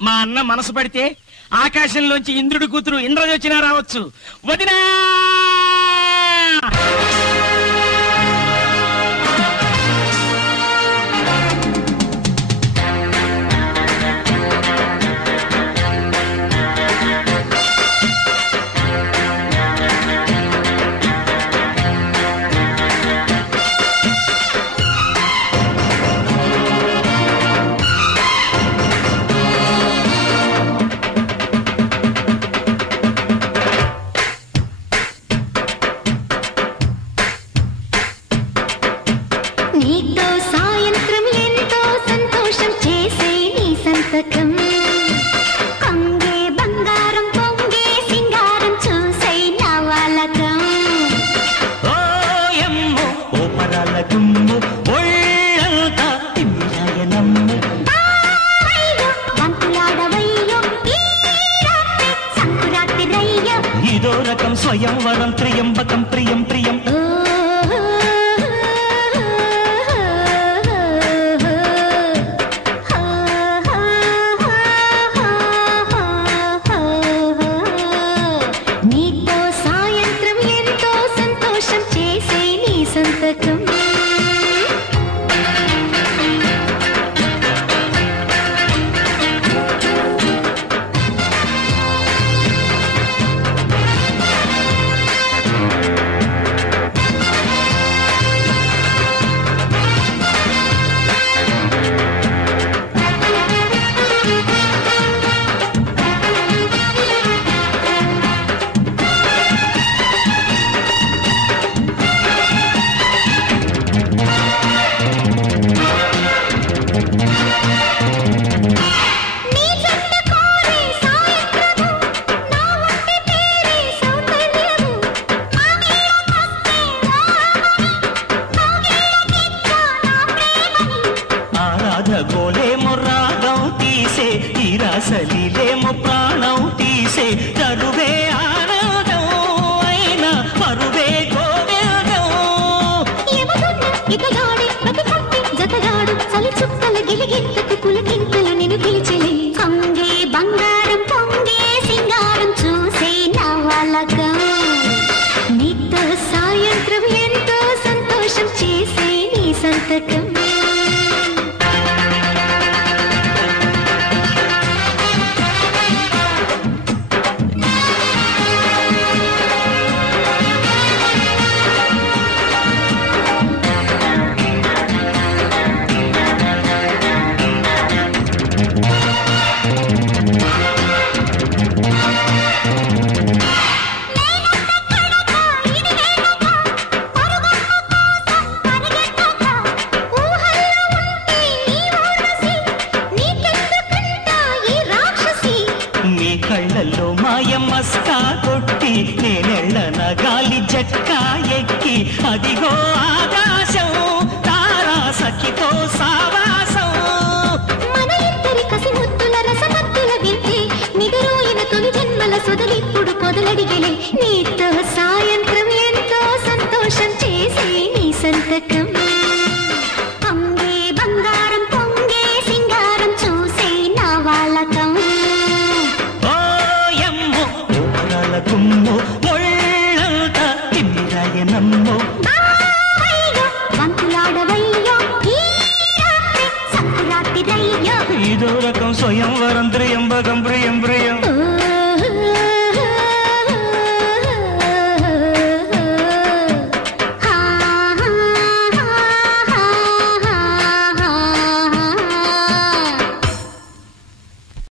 మా అన్న మనసు పడితే ఆకాశంలోంచి ఇంద్రుడి కూతురు ఇంద్రజొచ్చినా రావచ్చు. వదినా స్వయంవరం త్రియంబకం ప్రియం ప్రియం నీతో సాయంత్రం ఎంతో సంతోషం చేసే నీ సంతకం గోలేమో రాగం తీసే ఈ రాసలీలేమో ప్రాణం తీసే కరువే ఆనందం అయినా పరువే గోవేదం ఇతగాడే ప్రతిపత్తి జతగాడు చలి చుక్కల గిలిగింతకు పులకింతలు నిన్ను పిలిచలే కొంగే బంగారం పొంగే సింగారం చూసే నా వాళ్ళకం నీతో సాయంత్రం ఎంతో సంతోషం చేసే నీ సంతకం కళ్ళల్లో మాయమ్మస్కా కొట్టి నేనెళ్ళన గాలి జట్కా ఎక్కి అదిగో ఆకాశం తారా సఖితో సావాసం మన ఇద్దరి కసి ముద్దుల రసమత్తుల వింటే నిదురోయిన తొలి జన్మల సొదలిప్పుడు పొదలడిగలే నీతో సాయంత్రం ఎంతో సంతోషం చేసే నీ సంతకం పొంగే బంగారం పొంగే సింగారం చూసే నా వాళ్ళకం గుమ్ము ఒళ్ళంత తిమ్మిరాయనమ్మో వంతులాడవయ్యో ఈ రాత్రి సంకురాత్రి రయ్యో ఇదో రకం స్వయంవరం త్రియంబకం